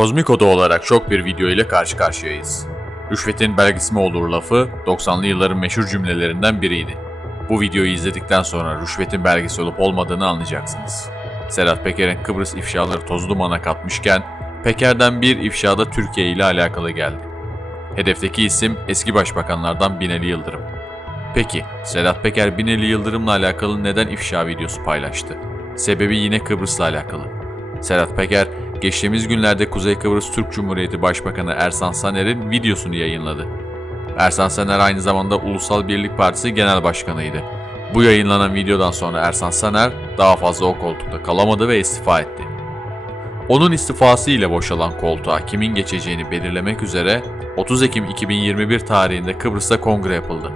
Kozmik Oda olarak çok bir video ile karşı karşıyayız. Rüşvetin belgesi mi olur lafı 90'lı yılların meşhur cümlelerinden biriydi. Bu videoyu izledikten sonra rüşvetin belgesi olup olmadığını anlayacaksınız. Sedat Peker'in Kıbrıs ifşaları toz dumana katmışken Peker'den bir ifşada Türkiye ile alakalı geldi. Hedefteki isim eski başbakanlardan Binali Yıldırım. Peki Sedat Peker Binali Yıldırım'la alakalı neden ifşa videosu paylaştı? Sebebi yine Kıbrıs'la alakalı. Sedat Peker, geçtiğimiz günlerde Kuzey Kıbrıs Türk Cumhuriyeti Başbakanı Ersan Saner'in videosunu yayınladı. Ersan Saner aynı zamanda Ulusal Birlik Partisi Genel Başkanıydı. Bu yayınlanan videodan sonra Ersan Saner daha fazla o koltukta kalamadı ve istifa etti. Onun istifası ile boşalan koltuğa kimin geçeceğini belirlemek üzere 30 Ekim 2021 tarihinde Kıbrıs'ta kongre yapıldı.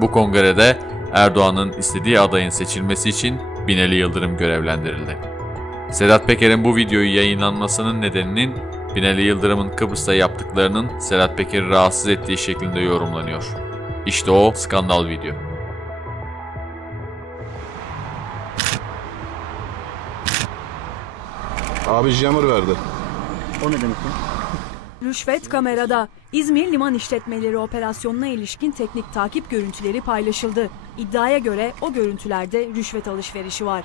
Bu kongrede Erdoğan'ın istediği adayın seçilmesi için Binali Yıldırım görevlendirildi. Sedat Peker'in bu videoyu yayınlanmasının nedeninin Binali Yıldırım'ın Kıbrıs'ta yaptıklarının Sedat Peker'i rahatsız ettiği şeklinde yorumlanıyor. İşte o skandal video. Abi jammer verdi. O ne demek ya? Rüşvet kamerada. İzmir Liman İşletmeleri operasyonuna ilişkin teknik takip görüntüleri paylaşıldı. İddiaya göre o görüntülerde rüşvet alışverişi var.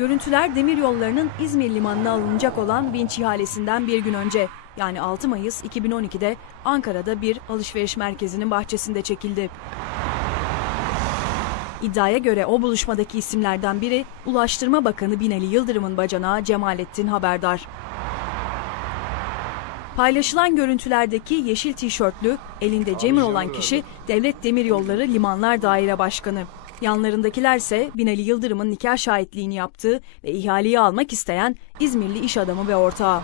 Görüntüler demir yollarının İzmir limanına alınacak olan vinç ihalesinden bir gün önce yani 6 Mayıs 2012'de Ankara'da bir alışveriş merkezinin bahçesinde çekildi. İddiaya göre o buluşmadaki isimlerden biri Ulaştırma Bakanı Binali Yıldırım'ın bacanağı Cemalettin Haberdar. Paylaşılan görüntülerdeki yeşil tişörtlü, elinde cemir olan kişi Devlet Demiryolları Limanlar Daire Başkanı. Yanlarındakilerse Binali Yıldırım'ın nikah şahitliğini yaptığı ve ihaleyi almak isteyen İzmirli iş adamı ve ortağı.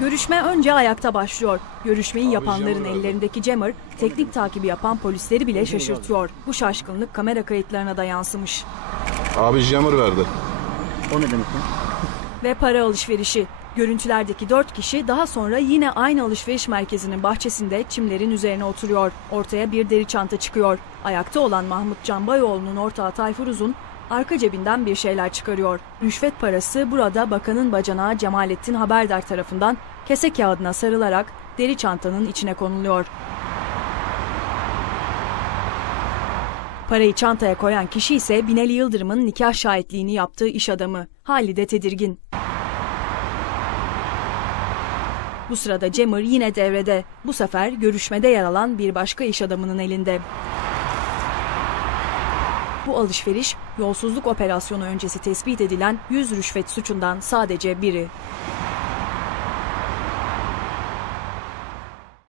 Görüşme önce ayakta başlıyor. Görüşmeyi yapanların ellerindeki jammer, teknik takibi yapan polisleri bile şaşırtıyor. Bu şaşkınlık kamera kayıtlarına da yansımış. Abi jammer verdi. O ne demek ya? ve para alışverişi. Görüntülerdeki dört kişi daha sonra yine aynı alışveriş merkezinin bahçesinde çimlerin üzerine oturuyor. Ortaya bir deri çanta çıkıyor. Ayakta olan Mahmut Canbayoğlu'nun ortağı Tayfur Uzun arka cebinden bir şeyler çıkarıyor. Rüşvet parası burada bakanın bacanağı Cemalettin Haberdar tarafından kese kağıdına sarılarak deri çantanın içine konuluyor. Parayı çantaya koyan kişi ise Binali Yıldırım'ın nikah şahitliğini yaptığı iş adamı. Halide tedirgin. Bu sırada Cemur yine devrede. Bu sefer görüşmede yer alan bir başka iş adamının elinde. Bu alışveriş yolsuzluk operasyonu öncesi tespit edilen 100 rüşvet suçundan sadece biri.